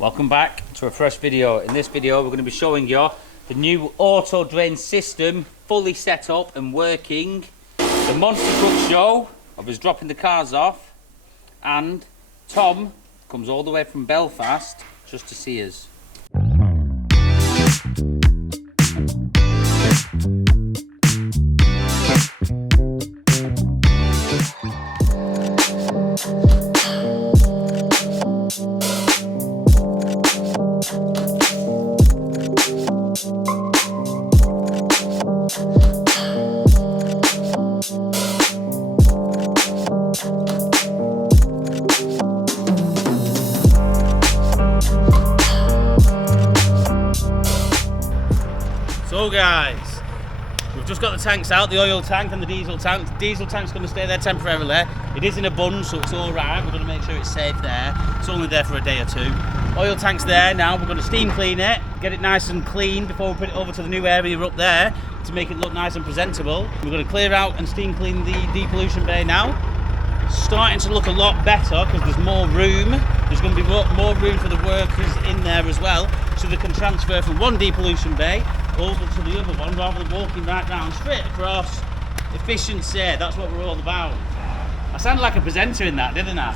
Welcome back to a fresh video. In this video we're going to be showing you the new auto drain system, fully set up and working, the monster truck show of us dropping the cars off, and Tom comes all the way from Belfast just to see us. So guys, we've just got the tanks out, the oil tank and the diesel tank. The diesel tank's going to stay there temporarily. It is in a bun, so it's alright. We're going to make sure it's safe there. It's only there for a day or two. Oil tank's there now. We're going to steam clean it, get it nice and clean before we put it over to the new area up there to make it look nice and presentable. We're going to clear out and steam clean the depollution bay now. It's starting to look a lot better because there's more room. There's going to be more room for the workers in there as well, so they can transfer from one depollution bay over to the other one rather than walking right down straight across. Efficiency, that's what we're all about. I sounded like a presenter in that, didn't I?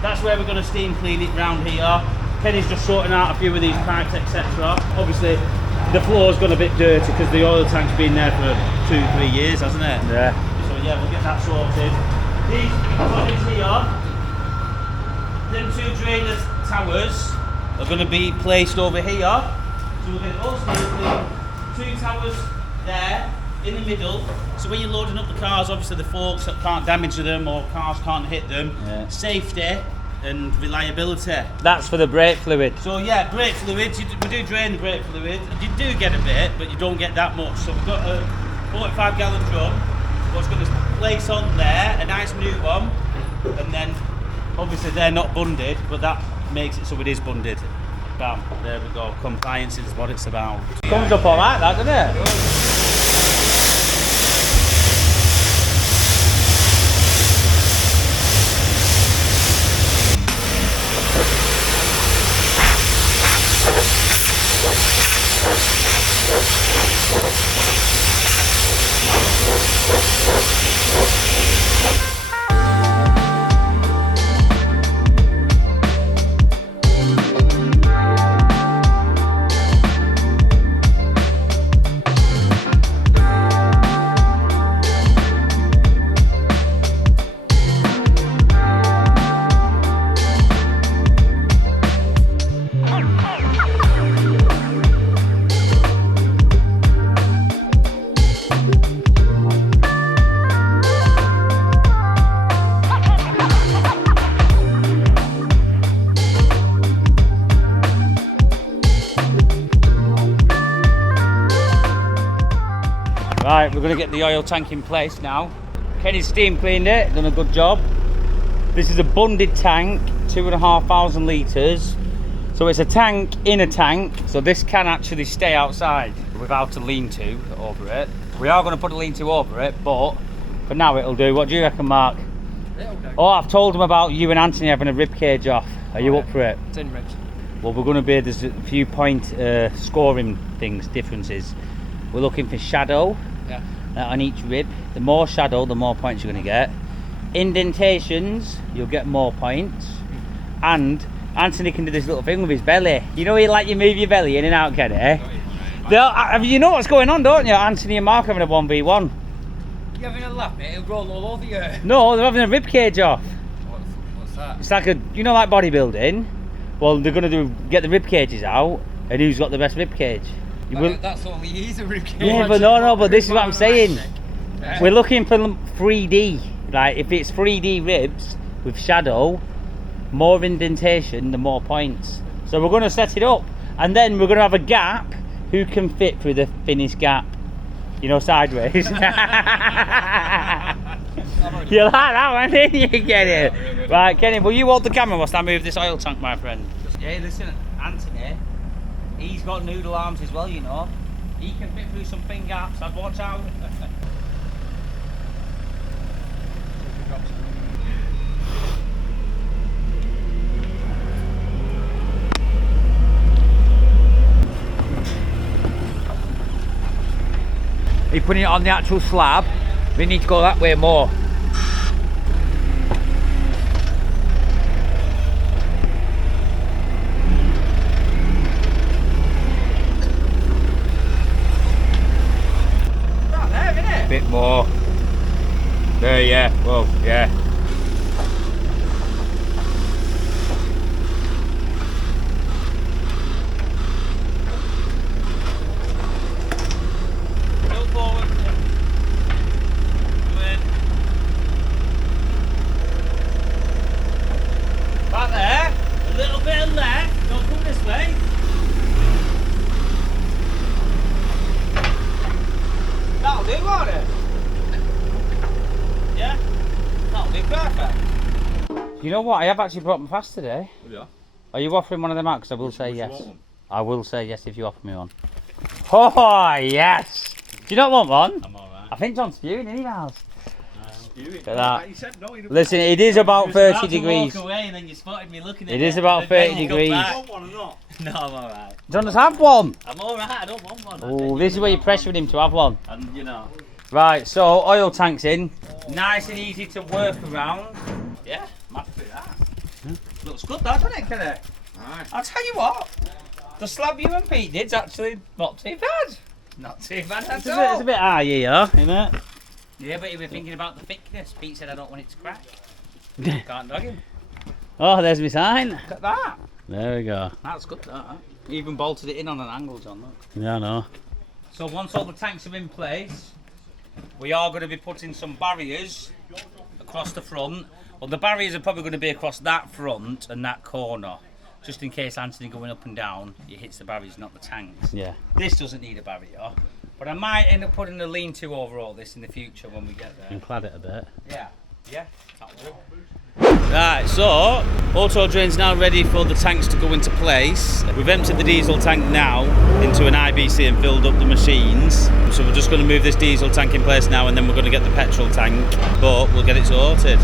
That's where we're going to steam clean it round here. Kenny's just sorting out a few of these pipes, etc. Obviously the floor's gone a bit dirty because the oil tank's been there for 2-3 years, hasn't it? Yeah. So yeah, we'll get that sorted. These bodies here, them two drainers towers are going to be placed over here. So we'll get it all steam clean. 2 towers there in the middle, so when you're loading up the cars, obviously the forks can't damage them or cars can't hit them. Yeah. Safety and reliability. That's for the brake fluid. So yeah, brake fluid, we do drain the brake fluid. You do get a bit, but you don't get that much. So we've got a 45-gallon drum, what's going to place on there, a nice new one, and then obviously they're not bunded, but that makes it so it is bunded. Bam, there we go. Compliance is what it's about. Comes up alright, that, doesn't it? Right, we're going to get the oil tank in place now. Kenny's steam cleaned it, done a good job. This is a bunded tank, 2,500 litres. So it's a tank in a tank, so this can actually stay outside without a lean-to over it. We are going to put a lean-to over it, but for now it'll do. What do you reckon, Mark? It'll do. Oh, I've told him about you and Anthony having a rib cage off. Are you up for it? 10 ribs. Well, we're going to be, there's a few point scoring things, differences. We're looking for shadow. Yeah. On each rib. The more shadow, the more points you're going to get. Indentations, you'll get more points. And Anthony can do this little thing with his belly. You know, you move your belly in and out, Kenny. You know what's going on, don't you? Anthony and Mark having a 1v1. You're having a lap, mate. It'll roll all over you. No, they're having a rib cage off. What's that? It's like like bodybuilding. Well, they're going to get the rib cages out, and who's got the best rib cage? That's only easy rib cage. Yeah, but no, but this is what I'm saying. We're looking for 3D. Like, if it's 3D ribs with shadow, more indentation, the more points. So we're going to set it up, and then we're going to have a gap. Who can fit through the thinnest gap? You know, sideways. You like that one, didn't you, Kenny? Right, Kenny, will you hold the camera whilst I move this oil tank, my friend? Hey, listen, Anthony, he's got noodle arms as well, you know. He can fit through some thin gaps, I'd watch out. You're putting it on the actual slab. We need to go that way more. Not there, isn't it? Bit more. There, yeah. Whoa, yeah. Go forward. Go in. Back there. A little bit of left. Don't come this way. That'll do, won't it? Yeah? That'll do perfect. You know what? I have actually brought them fast today. Yeah. Are you offering one of them out? Because I will say Which you yes. want one? I will say yes if you offer me one. Oh, yes! Do you not want one? I'm alright. I think John's spewing, isn't he, Miles? Look at that. He said no, he Listen, it is about 30 degrees. Walk away and then you spotted me looking at It is about and then 30 you come degrees. back. don't want or not. No, I'm alright. John, just have one. I'm alright, I don't want one. Oh, this is where you're pressuring him to have one. And you know. Right, so oil tank's in. Nice and easy to work around. Yeah, I'm happy with that. Looks good, doesn't it, Kenny? Aye. I'll tell you what, the slab you and Pete did's actually not too bad. Not too bad at It's all. a bit high here, isn't it? Yeah, but you were thinking about the thickness. Pete said I don't want it to crack. Can't dog him. Oh, there's my sign. Look at that. There we go. That's good, that. Even bolted it in on an angle, John, look. Yeah, I know. So once all the tanks are in place, we are going to be putting some barriers across the front. Well, the barriers are probably going to be across that front and that corner, just in case Anthony going up and down, it hits the barriers, not the tanks. Yeah. This doesn't need a barrier, but I might end up putting a lean-to over all this in the future when we get there. And clad it a bit. Yeah, that'll do. Right, so auto drain's now ready for the tanks to go into place. We've emptied the diesel tank now into an IBC and filled up the machines. So we're just going to move this diesel tank in place now, and then we're going to get the petrol tank, but we'll get it sorted.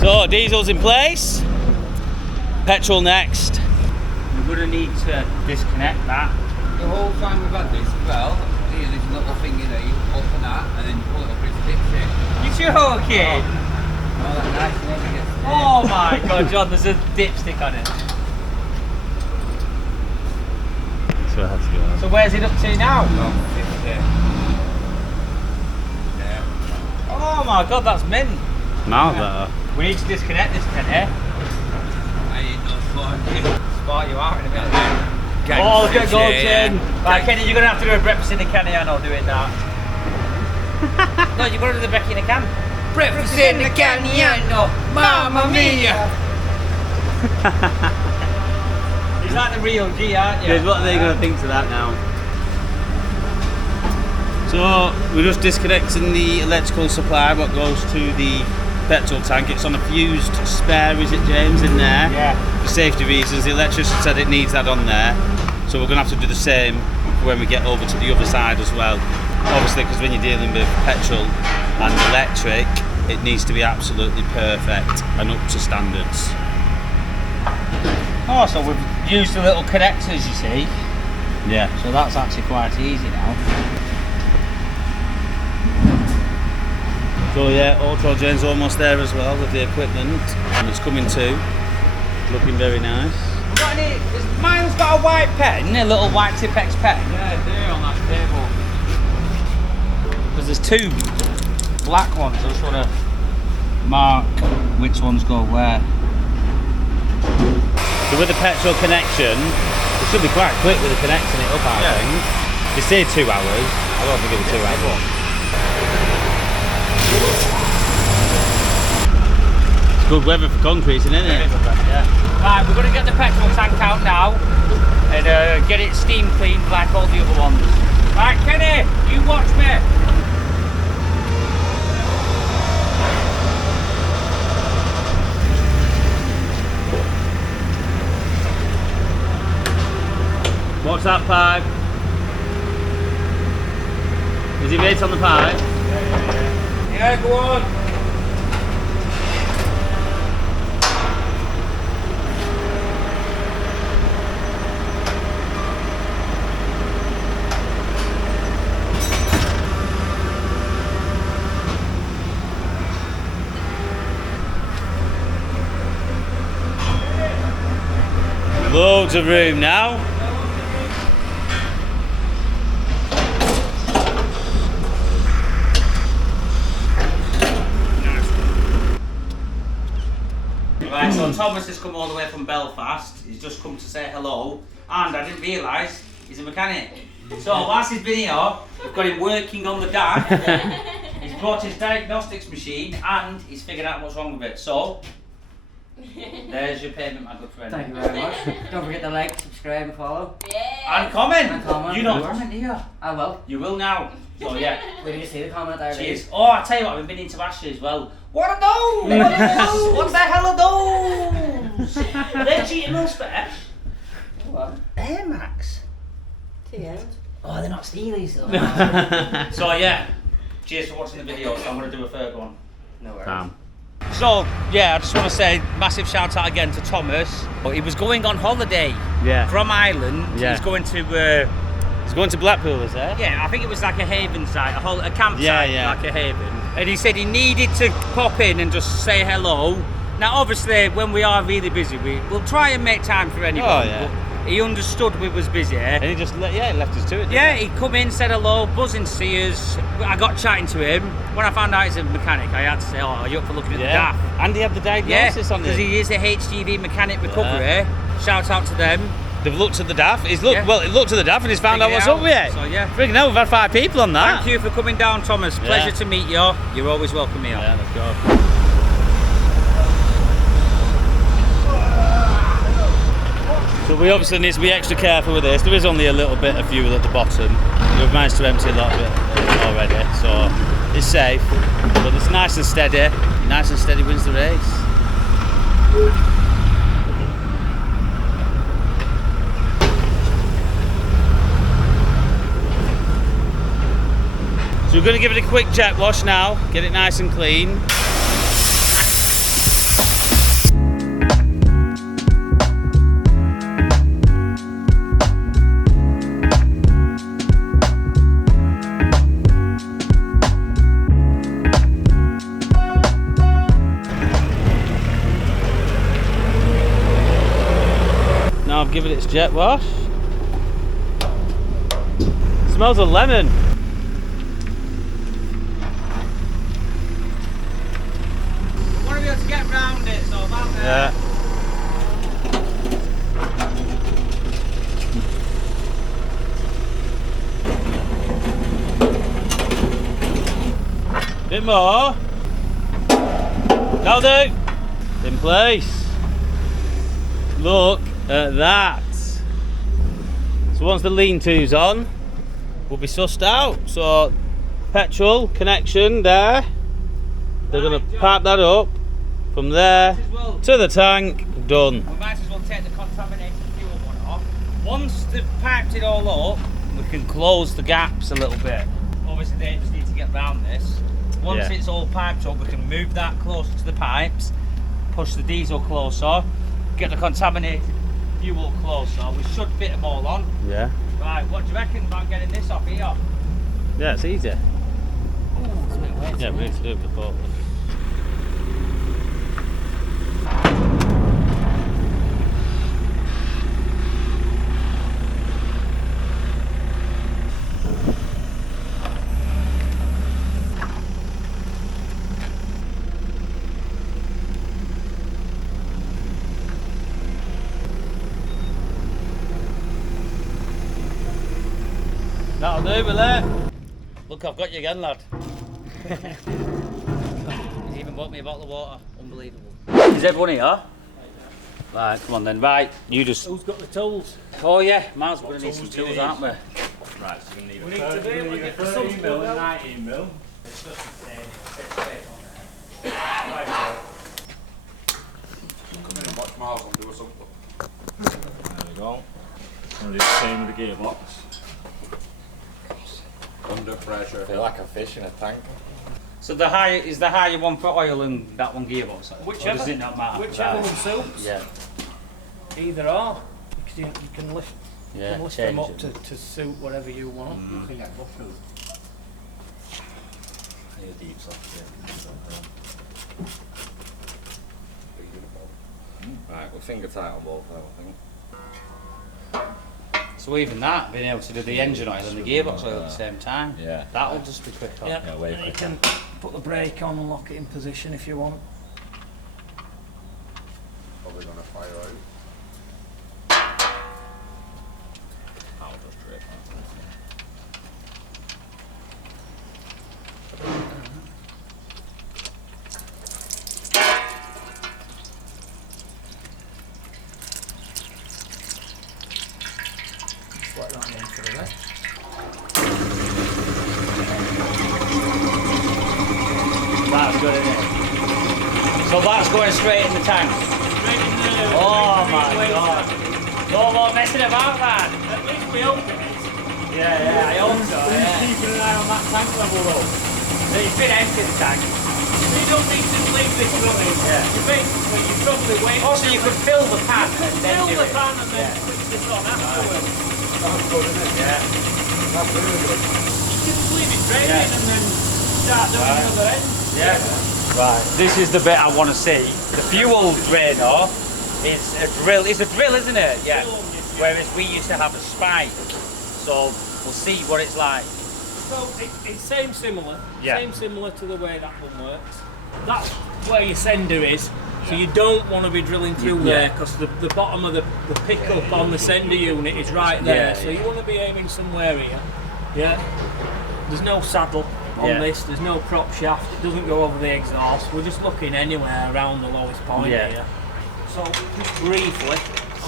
So diesel's in place, petrol next. We're going to need to disconnect that. The whole time we've had this as well, there's this little thing in there, you open that and then you pull it up, it's dipstick. You're joking? Oh, that's nice, you never get Oh my god, John, there's a dipstick on it. So it has to go. So where's it up to now? Yeah. Oh my god, that's mint. Miles better. We need to disconnect this, Kenny. I ain't no fun. Spot you out in a minute. Oh, look at Goldson. Right, Kenny, you're going to have to do a breakfast in a can here, not doing that. No, you've got to do the brekkie in a can. Breakfast in the caniano, mamma mia! He's like the real G, aren't you? What are they going to think to that now? So we're just disconnecting the electrical supply, what goes to the petrol tank. It's on a fused spare, is it, James, in there? Yeah. For safety reasons, the electrician said it needs that on there. So we're going to have to do the same when we get over to the other side as well. Obviously, because when you're dealing with petrol and electric, it needs to be absolutely perfect and up to standards. Oh, so we've used the little connectors, you see. Yeah. So that's actually quite easy now. So yeah, auto drain's almost there as well with the equipment, and it's coming too. Looking very nice. Got any, mine's got a white pen, a little white Tipex pen. Yeah, there on that table. Because there's two black ones, I just want to mark which ones go where. So with the petrol connection, it should be quite quick with the connecting it up, I think. They say 2 hours. I don't think it'll be 2 hours. It's good weather for concrete, isn't it? Yeah. Right, we're going to get the petrol tank out now and get it steam cleaned like all the other ones. Right, Kenny, you watch me. What's that pipe? Is he right on the pipe? Yeah, go on. Loads of room now. Right, so Thomas has come all the way from Belfast. He's just come to say hello, and I didn't realise he's a mechanic. So whilst he's been here, we've got him working on the DAF. He's brought his diagnostics machine, and he's figured out what's wrong with it. So there's your payment, my good friend. Thank you very much. Don't forget to like, subscribe and follow. And comment. And comment. You don't comment, do you? I will. You will now. So yeah. Where do you see the comment there? Cheers. Oh, I tell you what, I've been into Ashley as well. What are those? What are those? What the hell are those? Are they cheating us for Ash? What? Air Max. TM. Oh, they're not Steelies though. So yeah, cheers for watching the video. So I'm going to do a third one. No worries. So yeah, I just want to say massive shout out again to Thomas. He was going on holiday from Ireland. Yeah. He's going to Blackpool, is there? yeah, I think it was like a haven site, a campsite, Yeah. like a haven. And he said he needed to pop in and just say hello. Now obviously when we are really busy, we'll try and make time for anyone. Oh, yeah. But he understood we was busy. And he just left us to it. Yeah, he come in, said hello, buzzing to see us. I got chatting to him. When I found out he's a mechanic, I had to say, oh, are you up for looking at the DAF? And he had the diagnosis on because it. he is a HGV mechanic recovery. Shout out to them. They've looked at the DAF. He looked at the DAF and he's found out Figured what's it up with it. So yeah. Friggin' hell, we've had 5 people on that. Thank you for coming down, Thomas. Pleasure to meet you. You're always welcome here. Yeah, let's go. So we obviously need to be extra careful with this. There is only a little bit of fuel at the bottom. We've managed to empty a lot of it already, so it's safe. But it's nice and steady. Nice and steady wins the race. So we're going to give it a quick jet wash now, get it nice and clean. Now I've given it its jet wash. It smells of lemon. Want to be able to get round it, so about there. Yeah. Bit more. That'll do. In place. Look at that. So once the lean-to's on, we'll be sussed out. So petrol connection there. They're going to pipe that up from there to the tank. Done. We might as well take the contaminated fuel one off. Once they've piped it all up, we can close the gaps a little bit. Obviously they just need to get round this. Once it's all piped up, we can move that closer to the pipes, push the diesel closer, get the contaminated fuel closer. We should fit them all on. Yeah. Right, what do you reckon about getting this off here? Yeah, it's easy. Ooh, it's a bit wet. Yeah, we need to do it before. That'll do, will it? Look, I've got you again, lad. He's even bought me a bottle of water. Unbelievable. Is everyone here? Right, come on then. Right, you just... Who's got the tools? Oh yeah, Miles, we're going to need some tools, aren't we? Right, so we need a 13 mil and 19 mil. It's just the same. Come in and watch Miles and do a something. There we go. do the same with the gearbox. Under pressure. I feel like a fish in a tank. So the higher one for oil and that one gearbox? Or does it not matter? Whichever one suits. Yeah. Either or. Because you can lift, Yeah, them change up it. to suit whatever you want. I think I'd love to. I need a deep soft, Right, we're finger tight on both though, I think. So even that, being able to do the engine oil and the gearbox oil at the same time, Yeah. that'll just be quicker. Yeah, Yeah, way and you quicker. can put the brake on and lock it in position if you want. Probably gonna fire out. I'll just drip. Just let that in for the rest. That's good, isn't it? So that's going straight in the tank. Straight in the Oh my waste god. tank. No more messing about, man. At least we hope it is. Yeah, I hope so. Yeah. Keeping an eye on that tank level though. So it's been empty, the tank. You don't need to leave this running. Yeah. You basically, you probably wait. Also, you could fill the pan and then fill do the it. pan and then Yeah. switch this on afterwards. That's good, isn't it? Yeah. That's really good. You just leave it draining Yeah. and then start doing Right. the other end. Yeah. Right. This is the bit I want to see. The fuel drainer is a drill. It's a drill, isn't it? Yeah. Drill on your fuel. Whereas we used to have a spike. So we'll see what it's like. So it's same similar to the way that one works. That's where your sender is. So you don't want to be drilling through there because the bottom of the pickup on the sender unit is right there. Yeah, so you want to be aiming somewhere here. Yeah. There's no saddle on Yeah. this. There's no prop shaft. It doesn't go over the exhaust. We're just looking anywhere around the lowest point Yeah. here. So just briefly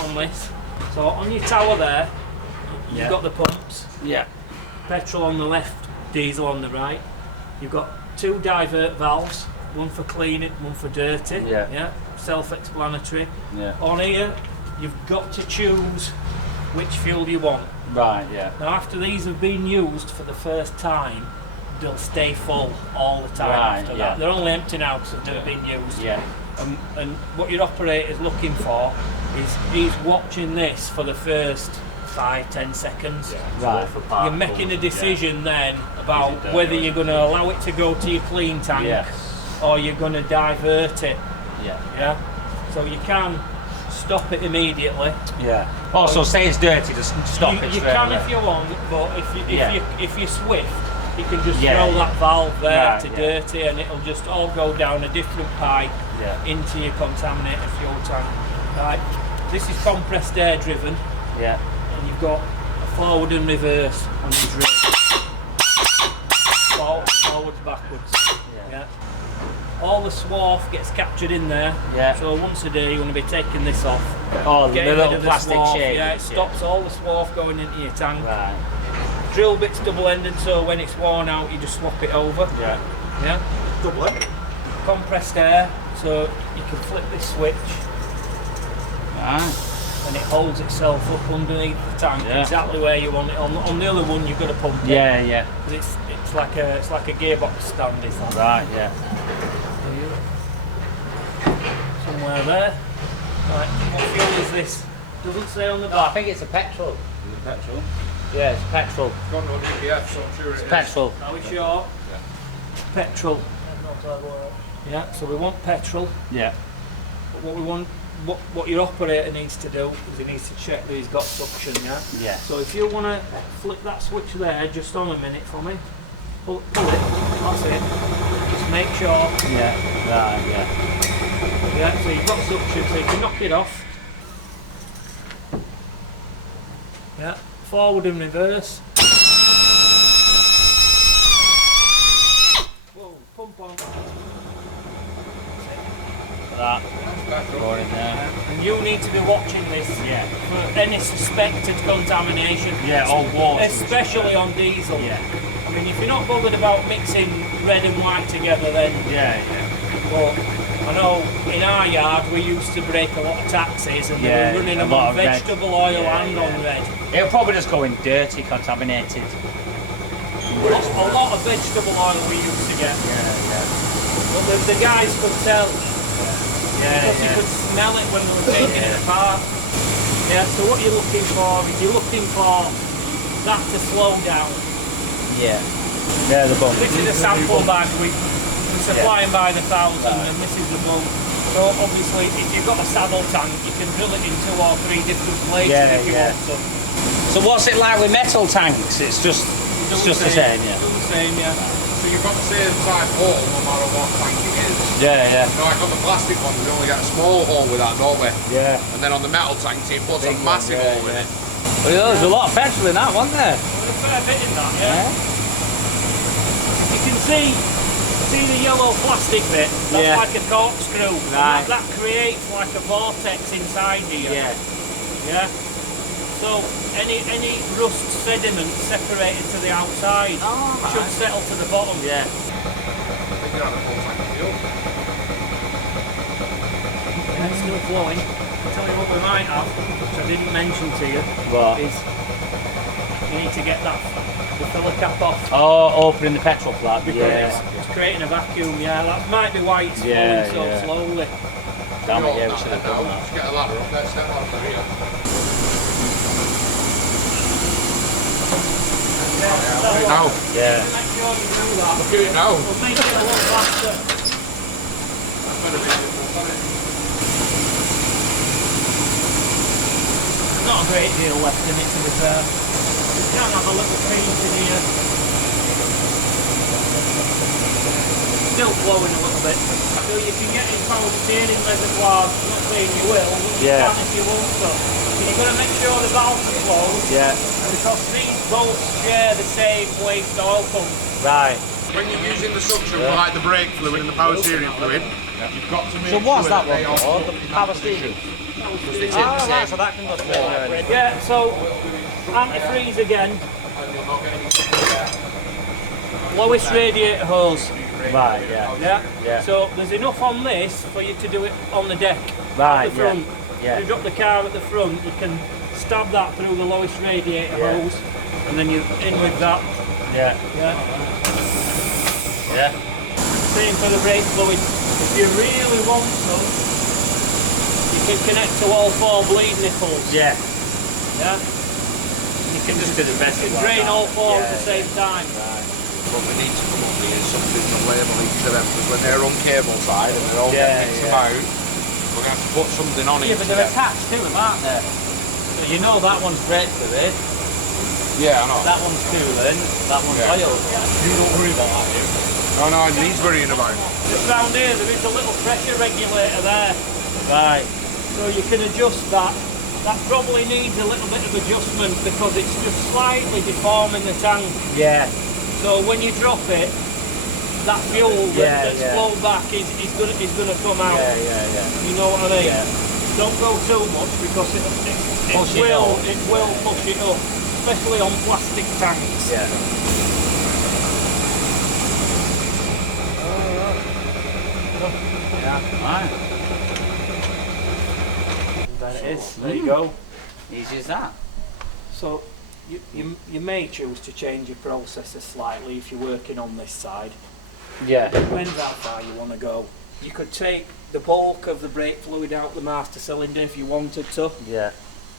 on this. So on your tower there, you've Yeah. got the pumps. Yeah. Petrol on the left, diesel on the right. You've got two divert valves, one for cleaning, one for dirty. Yeah. Self-explanatory. Yeah. On here, you've got to choose which fuel you want. Right. Yeah. Now, after these have been used for the first time, they'll stay full all the time Right, after yeah. that. They're only empty now because they've been used. Yeah. And what your operator's looking for is he's watching this for the first 5-10 seconds. Right. You're making a decision then about whether you're going to allow it to go to your clean tank Yes. or you're going to divert it. Yeah. Yeah. So you can stop it immediately. Yeah. Also, say it's dirty, just stop it You straight can away. if you want, but if you're swift, you can just Yeah, throw yeah. that valve there Right, to yeah. dirty, and it'll just all go down a different pipe Yeah. into your contaminated fuel tank. Right. This is compressed air driven, Yeah. and you've got a forward and reverse on your drill. Forwards, backwards. Yeah. All the swarf gets captured in there. Yeah. So once a day you want to be taking this off. Oh, the Getting rid little of the plastic swarf. shade. Yeah, it stops all the swarf going into your tank. Right. Drill bit's double-ended, so when it's worn out, you just swap it over. Yeah. Yeah. Double-ended. Compressed air, so you can flip this switch Right. and it holds itself up underneath the tank Yeah. exactly where you want it. On the other one, you've got to pump it. Yeah. Yeah. 'Cause it's like a gearbox stand, is that? Right. Yeah. Somewhere there. Right. What fuel is this? Doesn't say on the No, I back. think it's a petrol. Is it petrol? Yeah, it's petrol. Got no DPF, so I'm sure It's petrol. Are we sure? Petrol. Yeah. So we want petrol. Yeah. But what we want, what your operator needs to do is he needs to check that he's got suction, yeah? Yeah. So if you want to flip that switch there just on a minute for me, pull it, that's it. Just make sure, Yeah. Right. Yeah. yeah, so you've got suction, so you can knock it off. Yeah, forward and reverse. Whoa, pump on. That. Going in there. And you need to be watching this Yeah. for any suspected contamination. Yeah. All water. Especially on diesel. Yeah. I mean, if you're not bothered about mixing red and white together, then Yeah. Yeah. but I know in our yard we used to break a lot of taxis and Yeah, we were running a them lot on of red. vegetable oil Yeah, and yeah. on red. It'll probably just go in dirty, contaminated. A lot of vegetable oil we used to get. But the guys could tell. Because you could smell it when we were taking it apart. Yeah, so what you're looking for is you're looking for that to slow down. Yeah. Yeah, the bung. This is a sample bag we supply them by the thousand and this is the bung. So obviously if you've got a saddle tank you can drill it in 2 or 3 different places if you want to. So what's it like with metal tanks? It's just the same, yeah. Still the same, yeah. So you've got the same size hole no matter what tank it is. Yeah, You know, like on the plastic ones, we only get a small hole with that, don't we? yeah. And then on the metal tanks, it puts a massive hole with it. Well, there was a lot of petrol in that, wasn't there? There's a fair bit in that, yeah. You can see the yellow plastic bit, that's Yeah. like a corkscrew. And Right. that creates like a vortex inside here. Yeah. So any rust sediment separated to the outside should settle to the bottom. Yeah. I think you had a full tank of fuel. And it's still flowing. I'll tell you what we might have, which I didn't mention to you, What? is you need to get the filler cap off. Oh, opening the petrol flap. Because it's creating a vacuum, yeah. That might be why it's flowing so slowly. Damn it, yeah, we Not should have now, done that. just get a ladder up there, step ladder here. Look at it now. Yeah. Make sure you do that. Look at it now. It'll make it a lot faster. Not a great deal left in it to be fair. You can have a little crease in here. Still flowing a little bit. So you can get in power steering reservoirs, not saying you will, but you Yeah. can if you want to. So you've got to make sure the valves are closed. Yeah. Because these both share the same waste oil pump. Right. When you're using the suction for like the brake fluid and the power steering fluid, you've got to make So what's sure that they one are for? The power steering? Ah, right, so that can go straight there. Yeah, so antifreeze again. Lowest radiator hose. Right, yeah. Yeah. Yeah. So there's enough on this for you to do it on the deck. Right, At the front. yeah. If you drop the car at the front, you can stab that through the lowest radiator Yeah. hose, and then you're in with that. Yeah. Yeah. Yeah. Same for the brake fluid. If you really want to, you can connect to all 4 bleed nipples. Yeah. Yeah. You can Just do the best you like can drain that. all 4 at Yeah, the same time. But we need to come up with something to label each of them, because when they're on cable side and they're all getting mixed about, we're going to have to put something on Yeah, each but of they're them. attached to them, aren't they? So you know that one's brake fluid, Yeah, I know. that one's coolant, that one's Yeah. oil. You don't worry about that, do you? No, he's worrying about it. Just round here, there is a little pressure regulator there. Right. So you can adjust that. That probably needs a little bit of adjustment because it's just slightly deforming the tank. Yeah. So when you drop it, that fuel that's yeah. flowed back is gonna come out. Yeah. You know what I mean? Yeah. Don't go too much because it will push it up, especially on plastic tanks. Yeah. Yeah. Right. There it is. There you go. Easy as that. So you may choose to change your processor slightly if you're working on this side. Yeah. Depends how far you want to go. You could take the bulk of the brake fluid out the master cylinder if you wanted to. Yeah.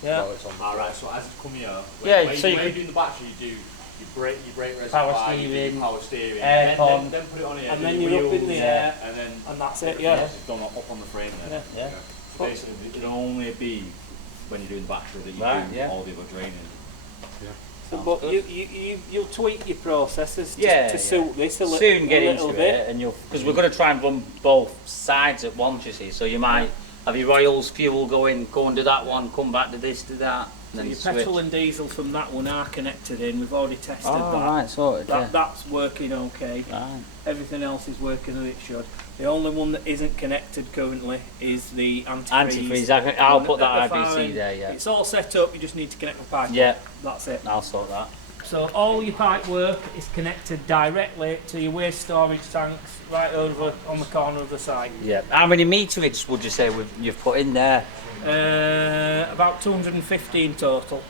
Yeah. Alright, so as it's come here, Yeah, when so you you're could- doing the battery, you do your brake reservoir, Power you do steering, power steering, aircon. then put it on here, And do then your you're up in the wheels, air. and then And that's it, yeah. it's done up on the frame then. Yeah. Yeah. So basically, it'll only be when you're doing the battery that you Right, do yeah. all the other draining. But you'll tweak your processors to suit this a Soon get little into bit. it, and because we're going to try and run both sides at once, you see. So you might have your oils, fuel go and do that one, come back to this, do that, So and your then petrol switch. and diesel from that one are connected in. We've already tested Oh, that. right, sorted, yeah. That's working okay. Right. Everything else is working as it should. The only one that isn't connected currently is the antifreeze. Antifreeze, I'll put At that the far IBC end. there, yeah. It's all set up, you just need to connect the pipe. Yeah. That's it. I'll sort that. So all your pipe work is connected directly to your waste storage tanks right over on the corner of the site. Yeah. How many meterage would you say you've put in there? About 215 total.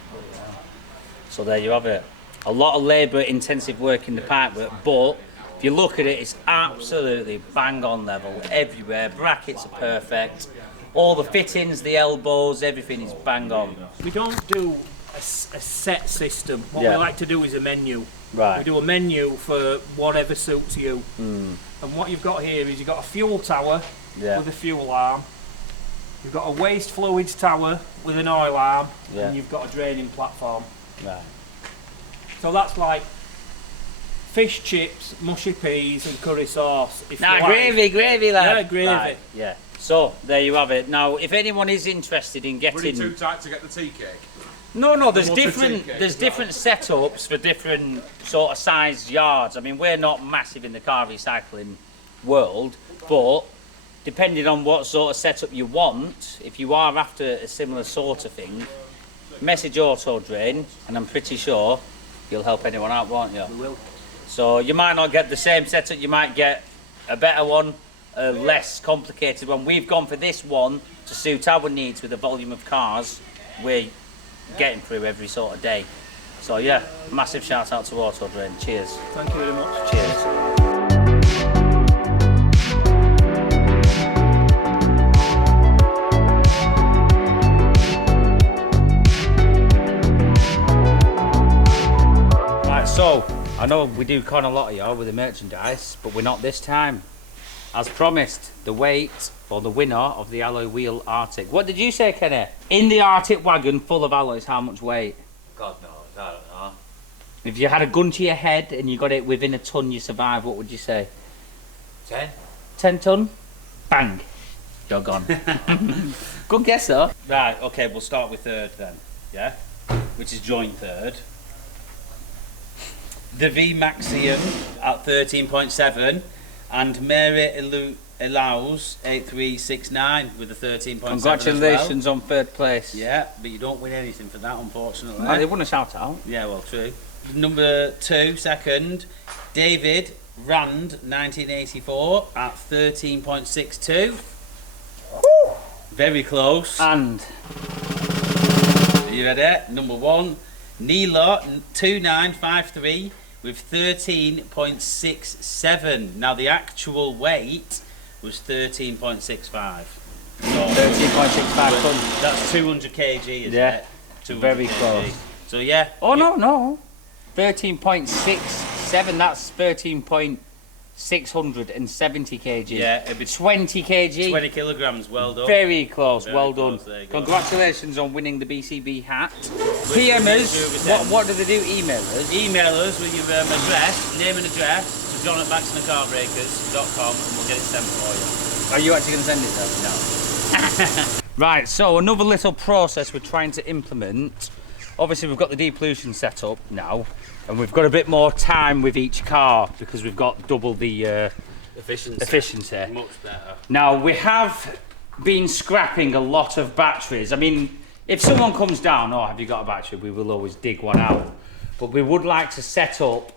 So there you have it. A lot of labour intensive work in the pipe work, but if you look at it, it's absolutely bang on level everywhere. Brackets are perfect. All the fittings, the elbows, everything is bang on. We don't do a set system. What Yeah. we like to do is a menu. Right. We do a menu for whatever suits you. Hmm. And what you've got here is you've got a fuel tower Yeah. with a fuel arm. You've got a waste fluids tower with an oil arm, Yeah. and you've got a draining platform. Right. So that's like fish chips, mushy peas, and curry sauce. If Now you like. gravy, lad. Yeah, gravy. Right, yeah. So there you have it. Now, if anyone is interested in Pretty getting, too tight to get the tea cake. no, there's want to different, take it there's as well. different setups for different sort of sized yards. I mean, we're not massive in the car recycling world, but depending on what sort of setup you want, if you are after a similar sort of thing, message Auto Drain, and I'm pretty sure you'll help anyone out, won't you? We will. So you might not get the same setup, you might get a better one, a less complicated one. We've gone for this one to suit our needs with the volume of cars we're getting through every sort of day. So yeah, massive shout out to Auto Drain. Cheers. Thank you very much. Cheers. Right, so I know we do con a lot of y'all with the merchandise, but we're not this time. As promised, the weight for the winner of the alloy wheel Arctic. What did you say, Kenny? In the Arctic wagon full of alloys, how much weight? God knows, I don't know. If you had a gun to your head and you got it within a ton, you survived, what would you say? 10? 10 ton? Bang. You're gone. Good guess though. Right, okay, we'll start with third then. Yeah? Which is joint third. The V Maxium at 13.7 and Mary allows 8369 with a 13.7. Congratulations on third place. Yeah, but you don't win anything for that, unfortunately. Oh, they won a shout out. Yeah, well, true. Number 2, second, David Rand, 1984 at 13.62. Very close. And Are you ready? Number 1, Neela, 2953 with 13.67. Now the actual weight was 13.65. So 13.65 ton. that's 200 kg, isn't Yeah, it? 200 very kg. close. So yeah. Oh no. 13.67, that's 13.670 kg. Yeah, it'd be 20 kg. 20 kilograms. Well done. Very close, Very well close, done. there you go. Congratulations on winning the BCB hat. PMers, what do they do? Email us. Email us with your address, name and address to john@baxendenCarbreakers.com and we'll get it sent for you. Are you actually going to send it though? No. Right, so another little process we're trying to implement. Obviously we've got the depollution set up now and we've got a bit more time with each car because we've got double the efficiency. Much better. Now we have been scrapping a lot of batteries. I mean, if someone comes down, oh, have you got a battery? We will always dig one out. But we would like to set up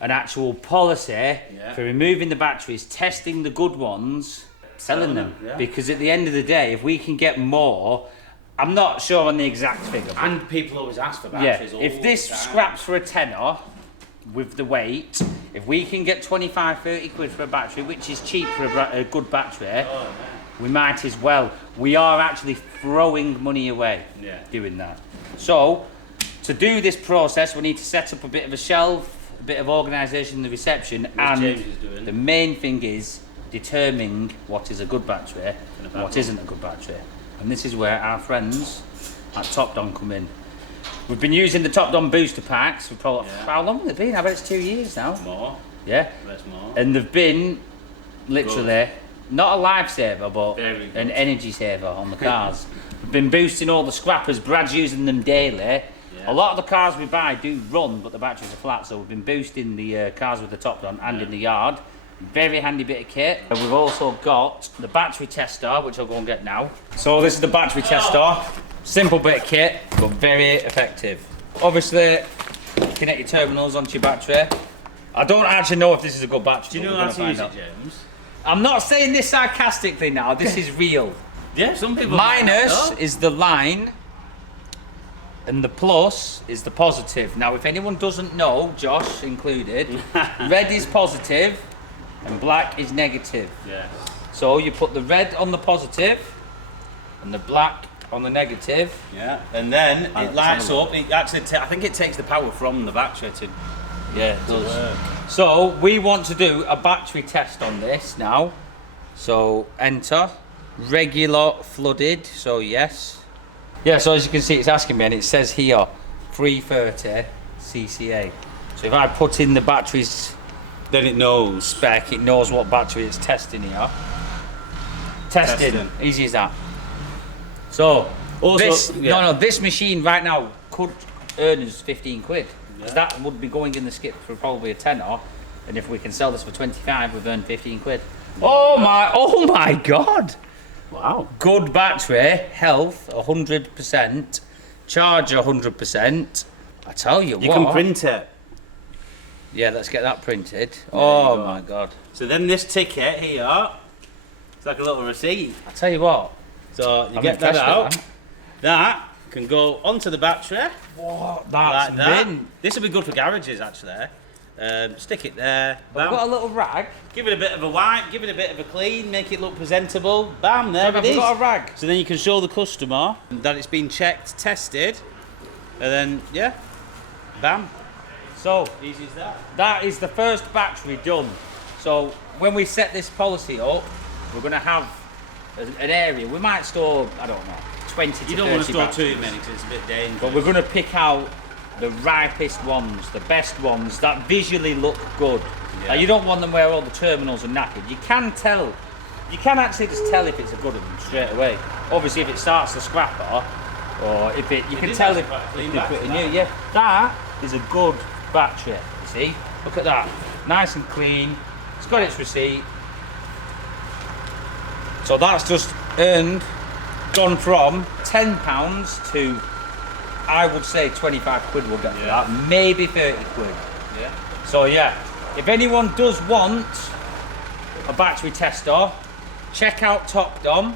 an actual policy for removing the batteries, testing the good ones, selling them. Yeah. Because at the end of the day, if we can get more, I'm not sure on the exact figure. But And people always ask for yeah, batteries. all if this the time. scraps for a tenner with the weight, if we can get 25-30 quid for a battery, which is cheap for a good battery, we might as well. We are actually throwing money away doing that. So, to do this process, we need to set up a bit of a shelf, a bit of organisation in the reception, and James is doing. the main thing is determining what is a good battery and what isn't a good battery. And this is where our friends at TOPDON come in. We've been using the TOPDON booster packs for probably, how long have they been? I bet it's 2 years now. More. Yeah. That's more. And they've been literally not a lifesaver, but Very good. an energy saver on the cars. We've been boosting all the scrappers. Brad's using them daily. A lot of the cars we buy do run, but the batteries are flat, so we've been boosting the cars with the TOPDON and in the yard. Very handy bit of kit. And we've also got the battery tester, which I'll go and get now. So this is the battery tester. Simple bit of kit, but very effective. Obviously, disconnect your terminals onto your battery. I don't actually know if this is a good battery. Do you know how to use it, James? I'm not saying this sarcastically now, this is real. Yeah, some people. Minus is the line, and the plus is the positive. Now, if anyone doesn't know, Josh included, red is positive and black is negative. Yeah. So you put the red on the positive and the black on the negative. Yeah. And then it let's lights have a up. It actually, I think it takes the power from the battery to. Yeah, it does. So we want to do a battery test on this now. So enter, regular flooded, so yes. Yeah, so as you can see, it's asking me, and it says here 330 CCA. So if I put in the battery's Then it knows. spec, it knows what battery it's testing here. Testing, easy as that. So Also, this, yeah. this machine right now could earn us 15 quid. Because that would be going in the skip for probably a tenner, and if we can sell this for 25, we've earned 15 quid. Oh my god! Wow. Good battery, health 100%, charger 100%. I tell you You what. can print it. Yeah, let's get that printed. you Oh go. my god. So then this ticket here, it's like a little receipt. I tell you what. So you I'm get that impressed out. with That can go onto the battery. What? Like That's that. mint. This would be good for garages actually. Stick it there. I've Bam. got a little rag. Give it a bit of a wipe, give it a bit of a clean, make it look presentable. Bam, there Have it we is. got a rag? So then you can show the customer that it's been checked, tested, and then yeah, bam, So easy as that. that is the first battery done. So when we set this policy up, we're going to have an area. We might store, I don't know, 20 to 30 You don't want to store batteries. too many because it's a bit dangerous. But we're going to pick out the ripest ones, the best ones that visually look good. Yeah. Now, you don't want them where all the terminals are knackered. You can tell. You can actually just tell if it's a good one straight away. Obviously, if it starts to scrapper, or if you can is tell actually if quite a clean it's pretty battery, new. Yeah, that is a good battery. You see, look at that, nice and clean. It's got its receipt. So that's just gone from £10 to, I would say 25 quid we'll get for that, maybe 30 quid. Yeah. So yeah, if anyone does want a battery tester, check out TOPDON.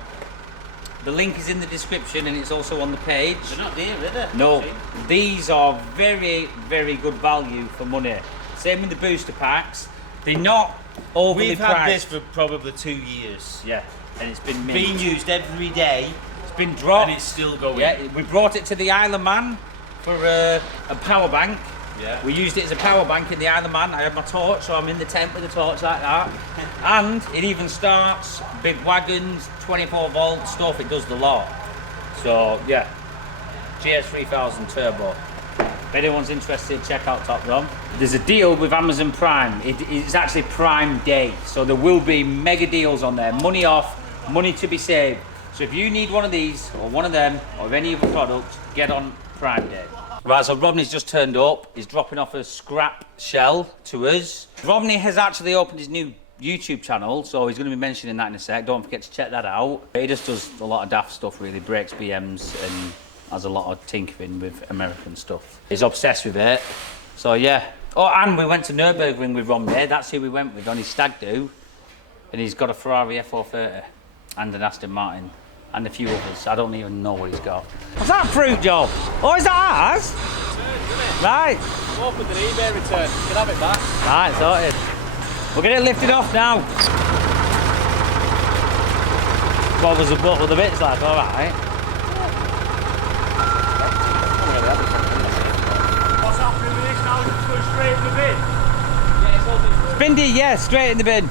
The link is in the description and it's also on the page. They're not dear, are they? No, these are very, very good value for money. Same with the booster packs. They're not overly We've had priced. this for probably 2 years. Yeah, and it's been mint. Being used every day, It's been dropped. and it's still going. Yeah, we brought it to the Isle of Man for a power bank. Yeah. We used it as a power bank in the Isle of Man. I had my torch, so I'm in the tent with the torch like that. And it even starts big wagons, 24 volt stuff. It does the lot. So yeah, GS3000 Turbo. If anyone's interested, check out TOPDON. There's a deal with Amazon Prime. It's actually Prime Day, so there will be mega deals on there. Money off, money to be saved. So if you need one of these, or one of them, or any other products, get on Prime Day. Right, so Rodney's just turned up. He's dropping off a scrap shell to us. Rodney has actually opened his new YouTube channel, so he's going to be mentioning that in a sec. Don't forget to check that out. He just does a lot of daft stuff, really. Breaks BMs and has a lot of tinkering with American stuff. He's obsessed with it. So yeah. Oh, and we went to Nürburgring with Rodney. That's who we went with on his stag do. And he's got a Ferrari F430 and an Aston Martin. And a few others. I don't even know what he's got. What's that fruit, Joe? Oh, is that ours? Right. Open the eBay return. You can have it back. Right, sorted. We'll get it lifted off now. What were the bits like? All right. What's happening with this now? It's going straight in the bin. Yeah, it's all different. Bindi, yeah, straight in the bin.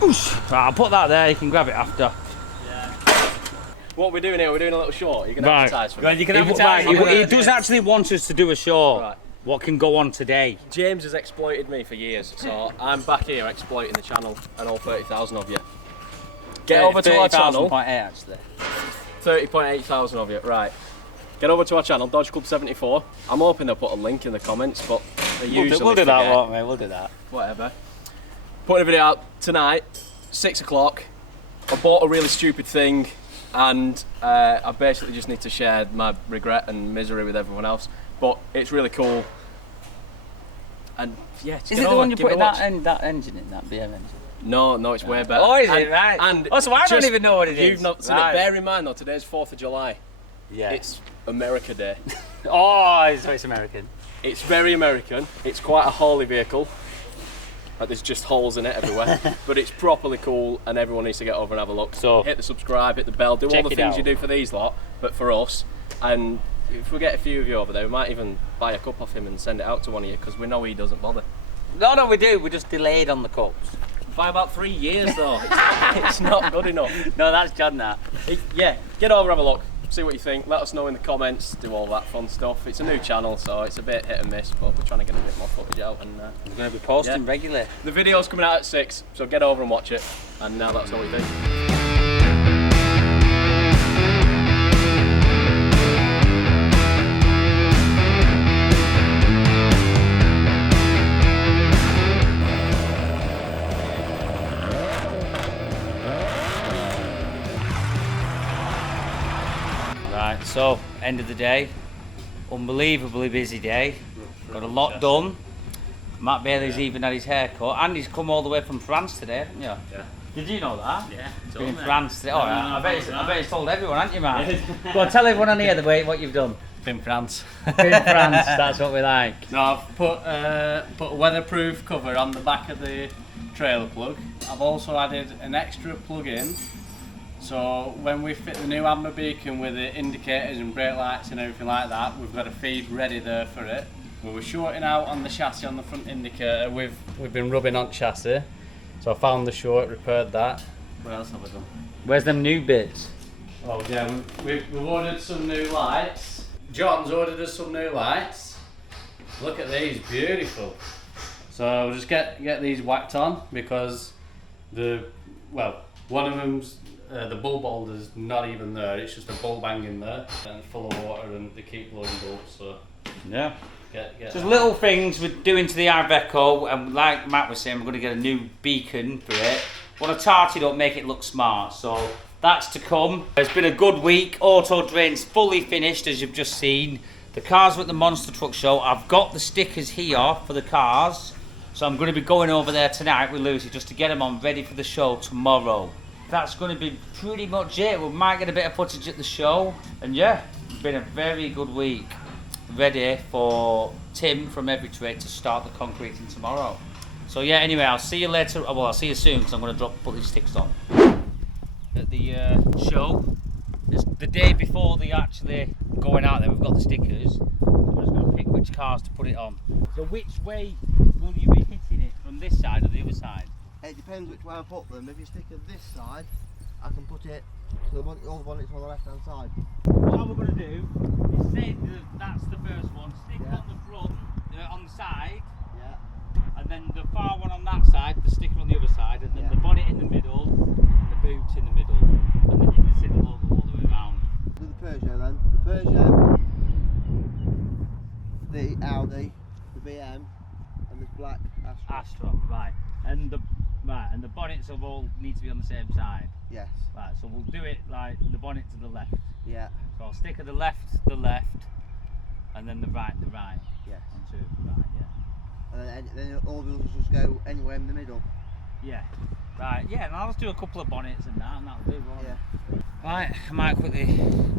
Right, I'll put that there. You can grab it after. What we're doing here, we're doing a little short. You're going to Right. advertise for Well, me. you can He, advertise. he does actually want us to do a show. Right. What can go on today? James has exploited me for years, so I'm back here exploiting the channel and all 30,000 of you. Get over to our channel. 30,000.8 actually. 30.8 thousand of you, right. Get over to our channel, Dodge Club 74. I'm hoping they'll put a link in the comments, but they usually We'll do that, forget. won't we? We'll do that. Whatever. Putting a video out tonight, 6 o'clock. I bought a really stupid thing and I basically just need to share my regret and misery with everyone else. But it's really cool. And yeah, just Is get it the over, one you give it put a that watch. that engine in, that BM engine? No, it's way better. Oh, is And- it right? And Oh, so I don't just- even know what it is. You've not seen Right. it. Bear in mind though, today's 4th of July. Yeah. It's America Day. Oh, so it's American. It's very American. It's quite a holy vehicle. Like there's just holes in it everywhere. But it's properly cool and everyone needs to get over and have a look. So- hit the subscribe, hit the bell, do all Check the it things you out. do for these lot, but for us. And if we get a few of you over there, we might even buy a cup off him and send it out to one of you because we know he doesn't bother. No, we do. We're just delayed on the cups. By about 3 years though. It's not good enough. No, that's John. That. Yeah, get over, have a look, see what you think, let us know in the comments, do all that fun stuff. It's a new channel, so it's a bit hit and miss, but we're trying to get a bit more footage out. And We're going to be posting Yeah. regularly. the video's coming out at 6, so get over and watch it. And now let us know what you think. Right, so end of the day, unbelievably busy day. Got a lot done. Matt Bailey's even had his hair cut, and he's come all the way from France today, haven't you? Yeah. Did you know that? Yeah, Been told in me. France today. Oh, No, I bet it's told everyone, haven't you, Matt? Yeah. Go on, tell everyone on here the way what you've done. In France. Been in France, that's what we like. No, I've put a weatherproof cover on the back of the trailer plug. I've also added an extra plug-in, so when we fit the new amber beacon with the indicators and brake lights and everything like that, we've got a feed ready there for it. We were shorting out on the chassis on the front indicator. We've been rubbing on chassis, so I found the short, repaired that. What else have I done? Where's them new bits? Oh yeah, we've ordered some new lights. John's ordered us some new lights. Look at these, beautiful. So we'll just get these whacked on because one of them's the bulb holder's not even there. It's just a bulb hanging there and full of water, and they keep blowing bulbs. So Yeah. get Just that. little things we're doing to the Iveco, and like Matt was saying, we're going to get a new beacon for it. Want to tart it up, make it look smart. So that's to come. It's been a good week. Auto Drain's fully finished, as you've just seen. The cars were at the Monster Truck Show. I've got the stickers here for the cars, so I'm going to be going over there tonight with Lucy just to get them on ready for the show tomorrow. That's going to be pretty much it. We might get a bit of footage at the show, and yeah, it's been a very good week. Ready for Tim from Every Trade to start the concreting tomorrow. So yeah, anyway, I'll see you later. Well, I'll see you soon because I'm going to put these stickers on. At the show, it's the day before they actually going out there, we've got the stickers. We're just going to pick which cars to put it on. So which way will you be hitting it? From this side or the other side? It depends which way I put them. If you stick it this side, I can put it to the all the bonnets on the left hand side. What we're going to do is say that's the first one, stick on the front, on the side, Yeah. and then the far one on that side, the sticker on the other side, and then Yeah. the bonnet in the middle, and the boot in the middle, and then you can see the logo all the way around. Do the Peugeot then. The Peugeot, the Audi, the BM, and this black Astra. Astra, right, and the bonnets will all need to be on the same side. Yes. Right, so we'll do it like the bonnet to the left. Yeah. So I'll stick at the left, and then the right. Yes. Onto right, yeah. And then all the others just go anywhere in the middle. Yeah. Right, yeah, and I'll just do a couple of bonnets and that'll do, won't it? Yeah. Right, I might quickly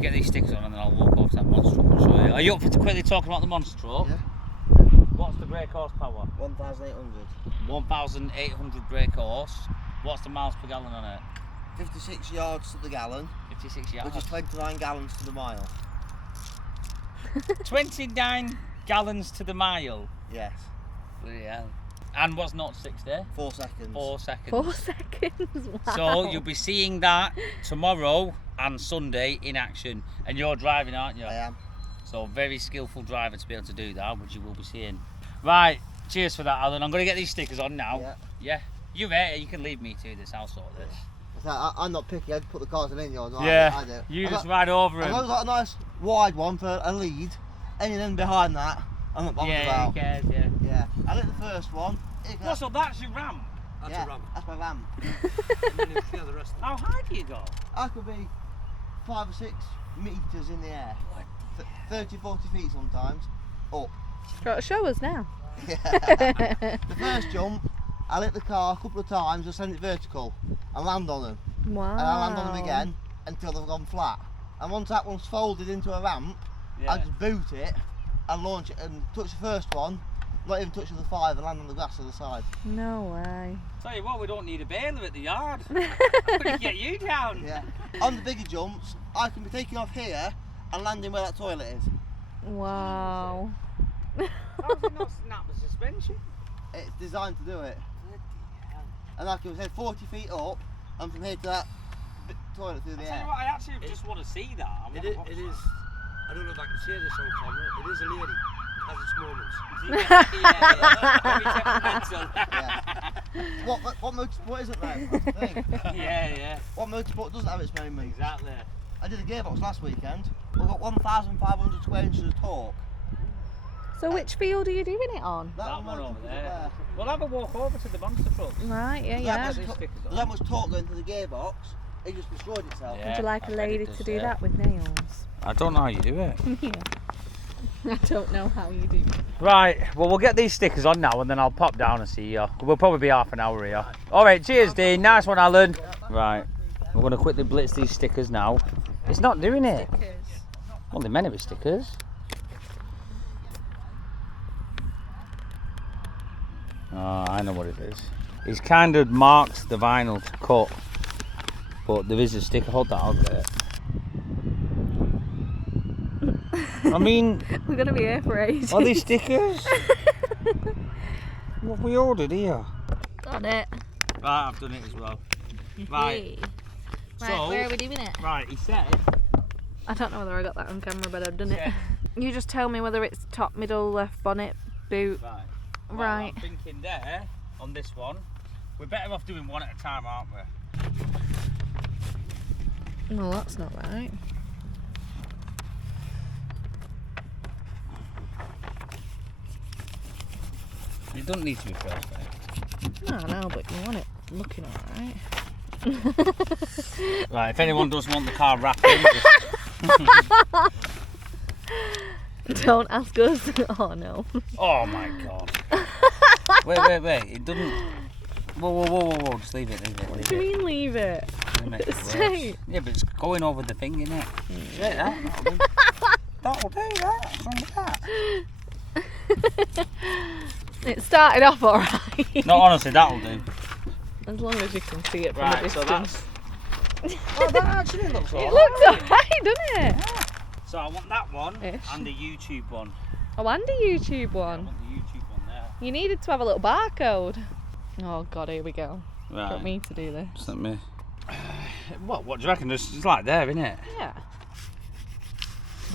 get these stickers on and then I'll walk over to that monster truck and show you. Are you up for quickly talking about the monster truck? Yeah. What's the brake horsepower? 1,800. 1,800 brake horse. What's the miles per gallon on it? 56 yards to the gallon, 56 yards. which is 29 gallons to the mile. 29 gallons to the mile. Yes. Bloody hell. And what's 0 to 60? 4 seconds. 4 seconds. 4 seconds, wow. So you'll be seeing that tomorrow and Sunday in action. And you're driving, aren't you? I am. So very skillful driver to be able to do that, which you will be seeing. Right, cheers for that, Alan. I'm going to get these stickers on now. Yeah. Yeah. You ready? You can leave me to this. I'll sort this. I'm not picky. I'd put the cars in yours. Yeah. I do. You I've just got- ride over I've him. got a nice wide one for a lead. Anything behind that, I'm not bothered Yeah, about. who cares? Yeah. Yeah. I lit the first one. What's up? That's your ramp. That's my ramp. How high do you go? I could be 5 or 6 metres in the air. 30, 40 feet sometimes. Up. Got to show us now. The first jump, I lit the car a couple of times and send it vertical and land on them. Wow. And I land on them again until they've gone flat. And once that one's folded into a ramp, I just boot it and launch it and touch the first one, not even touch the 5 and land on the grass on the side. No way. Tell you what, we don't need a bailiff at the yard. We can get you down. Yeah. On the bigger jumps, I can be taking off here and landing where that toilet is. Wow. How does it not snap the suspension? It's designed to do it. And I can say 40 feet up and from here to that toilet through the Tell air. you what, I actually just want to see that. It is. I don't know if I can say this on camera. It is a lady. It has its moments. Yeah. What motorsport isn't there? That's the thing. Yeah. What motorsport doesn't have its moments? Exactly. I did a gearbox last weekend. We've got 1,500 square inches of torque. So which field are you doing it on? That one over there. We'll have a walk over to the monster truck. Right, yeah. There's that much torque going to the gearbox, it just destroyed itself. Would you like a lady to do that with nails? I don't know how you do it. Yeah. I don't know how you do it. Right, well, we'll get these stickers on now and then I'll pop down and see you. We'll probably be half an hour here. All right, cheers, Dean. Nice one, Alan. Right, we're going to quickly blitz these stickers now. It's not doing it. Well, they're meant to be stickers. Oh, I know what it is. He's kind of marked the vinyl to cut, but there is a sticker. Hold that, I'll get it. I mean, we're going to be here for ages. Are these stickers? What have we ordered here? Got it. Right, I've done it as well. Right. So, where are we doing it? Right, he said. I don't know whether I got that on camera, but I've done it. You just tell me whether it's top, middle, left, bonnet, boot. Right. Well, Right. I'm thinking there, on this one, we're better off doing one at a time, aren't we? Well, that's not right. It doesn't need to be perfect. No, I know, but you want it looking alright. Right, if anyone does want the car wrapping, just... Don't ask us. Oh no. Oh my god. Wait, it doesn't... Whoa, just leave it. What do you mean leave it? It's straight. Yeah, but it's going over the thing, isn't it? Yeah, that'll do that. What's wrong with that? It started off alright. No, honestly, that'll do. As long as you can see it from a Right, distance. so that's... Oh, that actually looks alright. It looks alright, doesn't it? Yeah. So I want that one Ish. and the YouTube one. Oh, and a YouTube one. I want the YouTube one there. You needed to have a little barcode. Oh god, here we go. Right. Got me to do this. Just let me... What do you reckon? It's like there, isn't it? Yeah.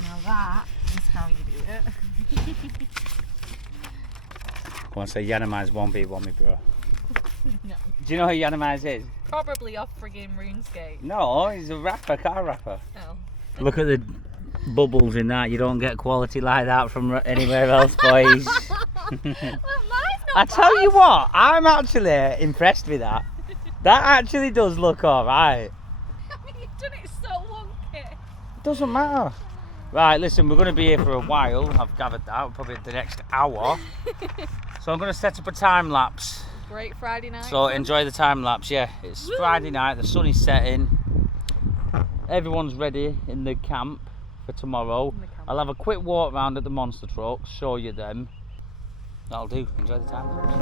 Now that is how you do it. I want to say Yanamize 1v1 me, bro. No. Do you know who Yanamize is? Probably off friggin' RuneScape. No, he's a rapper, car rapper. Oh. Look at the bubbles in that. You don't get quality like that from anywhere else, boys. I tell you what, I'm actually impressed with that. That actually does look alright. I mean, you've done it so wonky. Doesn't matter. Right, listen, we're going to be here for a while. I've gathered that, probably the next hour. So I'm going to set up a time lapse. Great Friday night. So enjoy the time lapse. Yeah, it's Friday night. The sun is setting. Everyone's ready in the camp for tomorrow. I'll have a quick walk around at the monster trucks, show you them. That'll do. Enjoy the time lapse.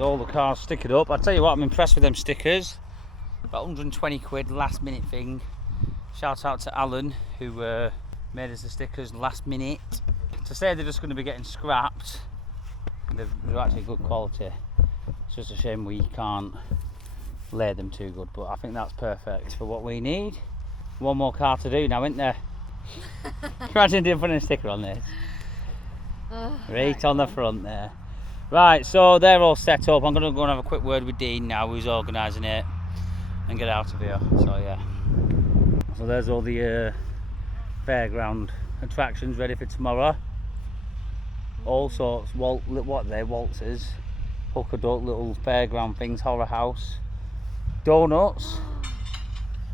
All the cars stickered up. I'll tell you what, I'm impressed with them stickers. About 120 quid, last minute thing. Shout out to Alan who made us the stickers last minute. To say they're just going to be getting scrapped, they're actually good quality. It's just a shame we can't lay them too good, but I think that's perfect for what we need. One more car to do now, isn't there? Imagine putting a sticker on this. Right on the front there. Right, so they're all set up. I'm going to go and have a quick word with Dean now, who's organising it. and get out of here. So yeah. So there's all the fairground attractions ready for tomorrow. All sorts, what are they? Waltzes, hooker duck, little fairground things, horror house, donuts,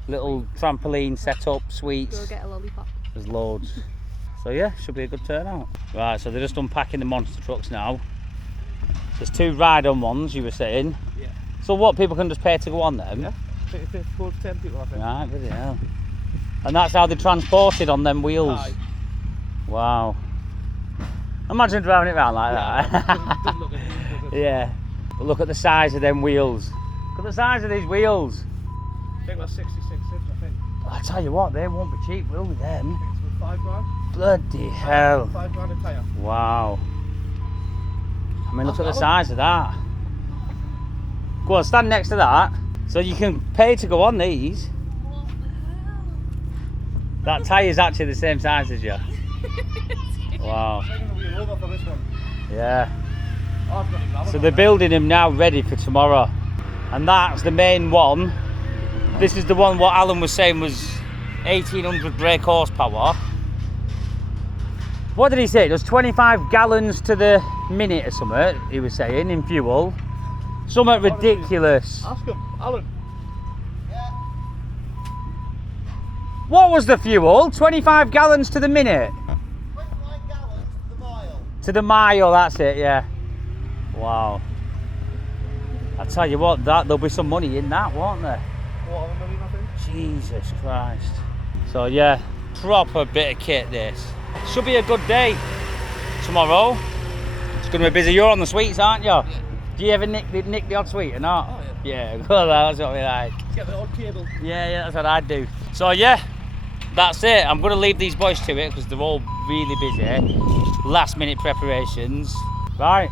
little trampoline set up, sweets. Go get a lollipop. There's loads. So yeah, should be a good turnout. Right, so they're just unpacking the monster trucks now. There's 2 ride-on ones, you were saying. Yeah. So what, people can just pay to go on them? Yeah. I think it's 4 to 10 people, I think. Right, bloody hell. And that's how they're transported on them wheels? Aye. Wow. Imagine driving it around like that. Doesn't look good, does it? Yeah. But look at the size of them wheels. Look at the size of these wheels. I think that's 66 inch, I think. I tell you what, they won't be cheap, will they, them? I think it's with 5 grand. Bloody hell. 5 grand a tyre. Wow. I mean, look at the size of that. Go on, stand next to that. So you can pay to go on these. That tyre's actually the same size as you. Wow. Yeah. So they're building them now ready for tomorrow. And that's the main one. This is the one what Alan was saying was 1800 brake horsepower. What did he say? It was 25 gallons to the minute or something, he was saying, in fuel. Something ridiculous. Ask him, Alan. What was the fuel? 25 gallons to the minute? 29 gallons to the mile. To the mile, that's it, yeah. Wow. I tell you what, there'll be some money in that, won't there? What, $1 million, I think? Jesus Christ. So yeah, proper bit of kit this. Should be a good day tomorrow. It's going to be busy. You're on the sweets, aren't you? Yeah. Do you ever nick the odd sweet or not? Oh yeah. Yeah, well, that's what we like. Get the odd cable. Yeah, that's what I'd do. So yeah, that's it. I'm going to leave these boys to it because they're all really busy. Last minute preparations. Right,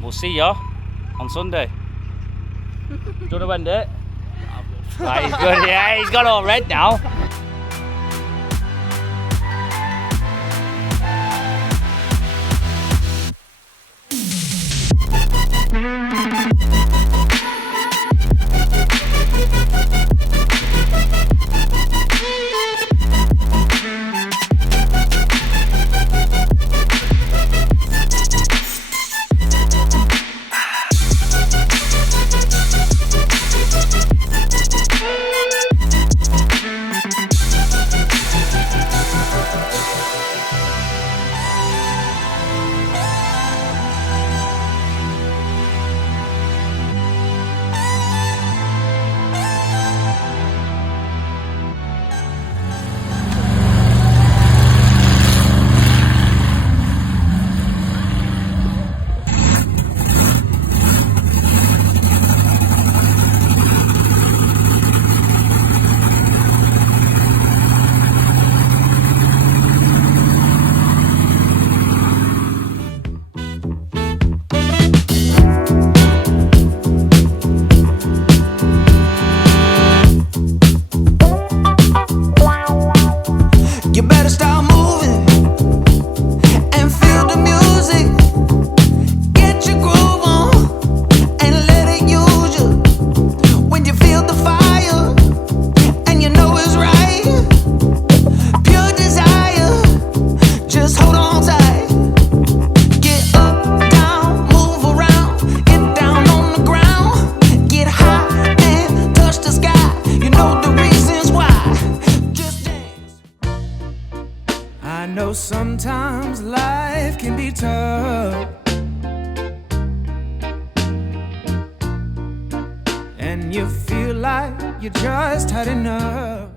we'll see you on Sunday. Do you want to end it? Right, he's good. Yeah, he's got all red now. I know sometimes life can be tough, and you feel like you just had enough.